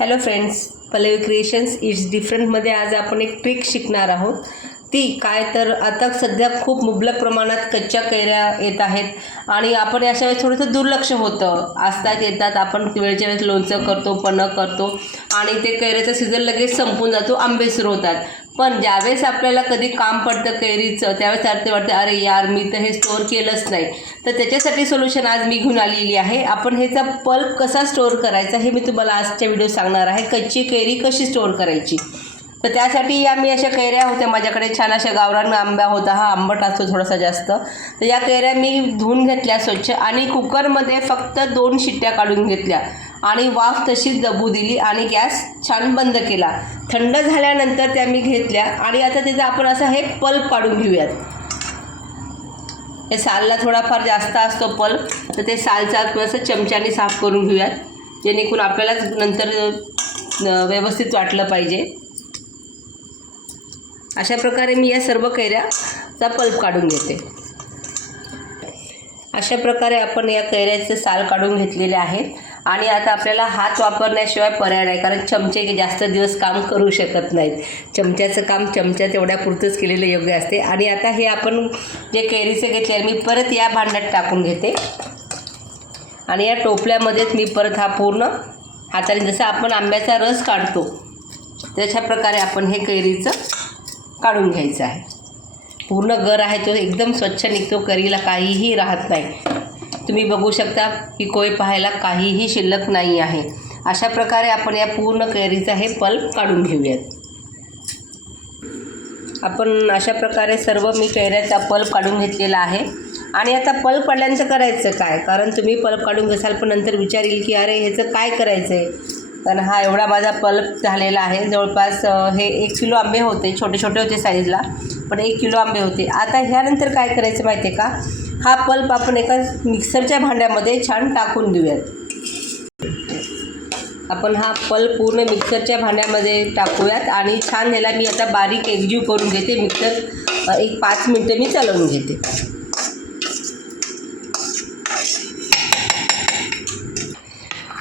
Hello friends, Pallavi creations it's डिफरंटमध्ये आज आपण एक ट्रिक शिकणार आहोत. ती काय तर आता सध्या खूप मुबलक प्रमाणात कच्च्या कैऱ्या येत आहेत आणि आपण अशा वेळेस थोडंसं दुर्लक्ष होतं. असतात येतात, आपण वेळच्या वेळेस लोणचं करतो, पन्हं करतो आणि ते कैऱ्याचा सीझन लगेच संपून जातो, आंबे सुरू होतात. पण ज्यावेळेस आपल्याला कधी काम पडतं कैरीचं, त्यावेळेस ते वाटतं अरे यार मी तर हे स्टोअर केलंच नाही. तर त्याच्यासाठी सोल्युशन आज मी घेऊन आलेली आहे. आपण ह्याचा पल्प कसा स्टोअर करायचा हे मी तुम्हाला आजच्या व्हिडिओ सांगणार आहे. कच्ची कैरी कशी स्टोअर करायची. तर त्यासाठी मी अशा कैऱ्या होत्या माझ्याकडे, छान अशा गावरान आंबा होता, हा आंबट असतो थोडासा जास्त. तर या कैऱ्या मी धुवून घेतल्या स्वच्छ आणि कुकरमध्ये फक्त 2 शिट्ट्या काढून घेतल्या आणि वाफ तशीच दबू दिली आणि गॅस छान बंद केला. थंड झाल्यानंतर त्या मी घेतल्या आणि आता त्याचा आपण असा हे पल्प काढून घेऊयात. हे सालला थोडाफार जास्त असतो पल्प, तर ते सालचा थोडंसं चमच्याने साफ करून घेऊयात, जेणेकरून आपल्याला नंतर व्यवस्थित वाटलं पाहिजे. अशा प्रकारे मी या सर्व कैऱ्याचा पल्प काढून घेते. अशा प्रकारे आपण या कैऱ्याचे साल काढून घेतलेले आहेत आणि आता आपल्याला हात वापरण्याशिवाय पर्याय नाही, कारण चमचे जास्त दिवस काम करू शकत नाहीत. चमच्याचं काम चमच्या तेवढ्यापुरतंच केलेलं योग्य असते. आणि आता हे आपण जे कैरीचे घेतले मी परत या भांड्यात टाकून घेते आणि या टोपल्यामध्येच मी परत हा पूर्ण हाताने जसं आपण आंब्याचा रस काढतो त्याच्या प्रकारे आपण हे कैरीचं काढून घ्यायचं आहे. पूर्ण गर आहे तो एकदम स्वच्छ निघतो, कैरीला काहीही राहत नाही. तुम्ही बघू शकता की कोय पाहायला काहीही शिल्लक नाही आहे. अशा प्रकारे आपण या पूर्ण कैरीचा हे पल्प काढून घेऊयात. आपण अशा प्रकारे सर्व मी कैऱ्याचा पल्प काढून घेतलेला आहे. आणि आता पल्प काढल्यानंतर करायचं काय, कारण तुम्ही पल्प काढून घ्याल पण नंतर विचार येईल की अरे ह्याचं काय करायचं आहे. कारण हा एवढा माझा पल्प झालेला आहे. जवळपास हे 1 किलो आंबे होते, छोटे छोटे होते साईजला, पण 1 किलो आंबे होते. आता ह्यानंतर काय करायचं माहिती आहे का, हा पल्प आपण एका मिक्सरच्या भांड्यामध्ये छान टाकून देऊयात. आपण हा पल्प पूर्ण मिक्सरच्या भांड्यामध्ये टाकूयात आणि छान ह्याला मी आता बारीक एकजीव करून घेते. मिक्सर एक 5 मिनटं मी चालवून घेते.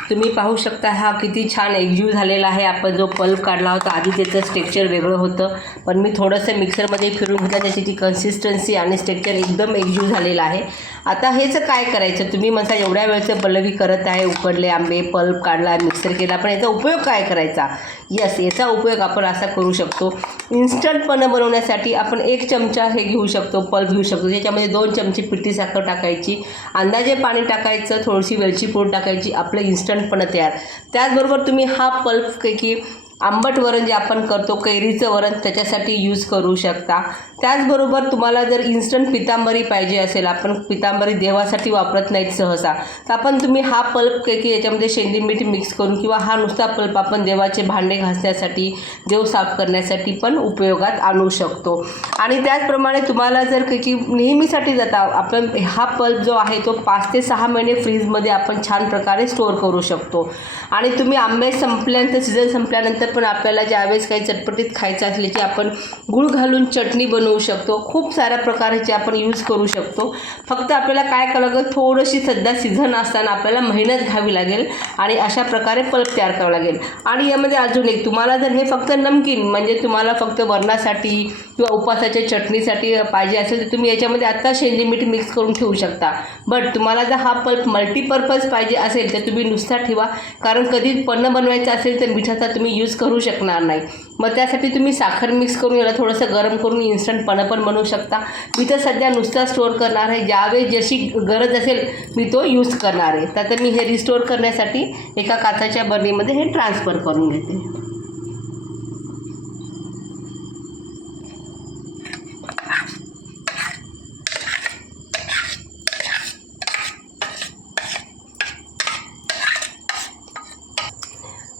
तुम्ही पाहू शकता हा किती छान एकजीव झालेला आहे. आपण जो पल्प काढला होता आधी त्याचं स्ट्रक्चर वेगळं होतं, पण मी थोडंसं मिक्सरमध्ये फिरून घेतलं, त्याची ती कन्सिस्टन्सी आणि स्ट्रक्चर एकदम एकजीव झालेलं आहे. आता हेच काय करायचं, तुम्ही म्हणता एवढ्या वेळचं पल्लवी करत आहे, उकडले आंबे, पल्प काढला, मिक्सर केला, पण याचा उपयोग काय करायचा. यस, याचा उपयोग आपण असा करू शकतो. इन्स्टंट पन्हं बनवण्यासाठी आपण 1 चमचा हे घेऊ शकतो, पल्प घेऊ शकतो. त्याच्यामध्ये 2 चमचे पिठी साखर टाकायची, अंदाजे पाणी टाकायचं, थोडीशी वेलची पूड टाकायची, आपलं इन्स्टंट पन्हं तयार. त्याचबरोबर तुम्ही हा पल्प की आंबट वरण जे आपण करतो, कैरीचं वरण, त्याच्यासाठी यूज करू शकता. त्याचबरोबर तुम्हाला जर इन्स्टंट पितांबरी पाहिजे असेल, आपण पितांबरी देवासाठी वापरत नाहीत सहसा, तर तुम्ही हा पल्प की याच्यामध्ये शेंदी मीठ मिक्स करून किंवा हा नुसता पल्प आपण देवाचे भांडे घासण्यासाठी, देव साफ करण्यासाठी पण उपयोगात आणू शकतो. आणि त्याचप्रमाणे तुम्हाला जर की नेहमीसाठी जाता, आपण हा पल्प जो आहे तो 5 ते 6 महिने फ्रीजमध्ये आपण छान प्रकारे स्टोअर करू शकतो. आणि तुम्ही आंबे संपल्यानंतर, सीझन संपल्यानंतर पण आपल्याला ज्यावेळेस काही चटपटीत खायचं असले की आपण गूळ घालून चटणी बनवू शकतो. खूप साऱ्या प्रकारचे आपण यूज करू शकतो. फक्त आपल्याला काय करावं लागेल, थोडीशी सध्या सीझन असताना आपल्याला मेहनत घ्यावी लागेल आणि अशा प्रकारे पल्प तयार करावं लागेल. आणि यामध्ये अजून एक, तुम्हाला जर हे फक्त नमकीन म्हणजे तुम्हाला फक्त वरणासाठी किंवा उपासाच्या चटणीसाठी पाहिजे असेल तर तुम्ही याच्यामध्ये आत्ता शेंदी मीठ मिक्स करून ठेवू शकता. बट तुम्हाला जर हा पल्प मल्टीपर्पज पाहिजे असेल तर तुम्ही नुसता ठेवा, कारण कधी पन्हं बनवायचं असेल तर मिठाचा तुम्ही यूज करू शकणार नाही. मग त्यासाठी तुम्ही साखर मिक्स करून याला थोडंसं गरम करून इन्स्टंट पन्हं पण बनवू शकता. मी तर सध्या नुसता स्टोअर करणार आहे, ज्यावेळेस जशी गरज असेल मी तो यूज करणार आहे. तर मी हे रिस्टोअर करण्यासाठी एका काचेच्या बरणीमध्ये हे ट्रान्सफर करून घेते.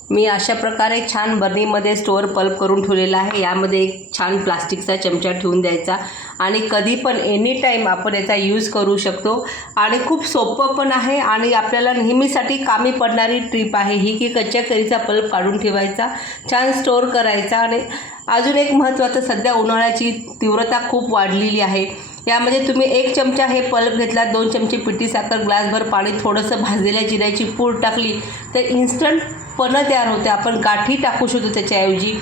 मी अशा प्रकारे छान बरणीमध्ये स्टोअर पल्प करून ठेवलेला आहे. यामध्ये एक छान प्लास्टिकचा चमचा ठेवून द्यायचा आणि कधी पण एनी टाईम आपण याचा यूज करू शकतो. आणि खूप सोपं पण आहे आणि आपल्याला नेहमीसाठी कामी पडणारी ट्रिप आहे ही, की कच्च्या कैरीचा पल्प काढून ठेवायचा, छान स्टोअर करायचा. आणि अजून एक महत्त्वाचं, सध्या उन्हाळ्याची तीव्रता खूप वाढलेली आहे. यामध्ये तुम्ही 1 चमचा हे पल्प घेतला, 2 चमचे पिठी साखर, ग्लासभर पाणी, थोडंसं भाजलेल्या जिऱ्याची पूड टाकली तर इन्स्टंट पणं तयार होते. आपण गाठी टाकू शकतो त्याच्याऐवजी.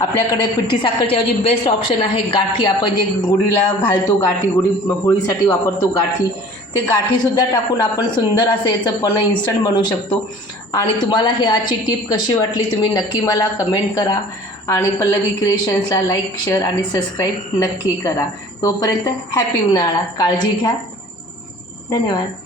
आपल्याकडे पिठी साखरच्या ऐवजी बेस्ट ऑप्शन आहे गाठी. आपण जे गुढीला घालतो, गाठी गुढी होळीसाठी वापरतो गाठी, ते गाठीसुद्धा टाकून आपण सुंदर असं याचं पणं इन्स्टंट बनवू शकतो. आणि तुम्हाला ही आजची टिप कशी वाटली तुम्ही नक्की मला कमेंट करा. आणि पल्लवी क्रिएशन्सला लाईक, शेअर आणि सबस्क्राईब नक्की करा. तोपर्यंत हॅपी उन्हाळा. काळजी घ्या. धन्यवाद.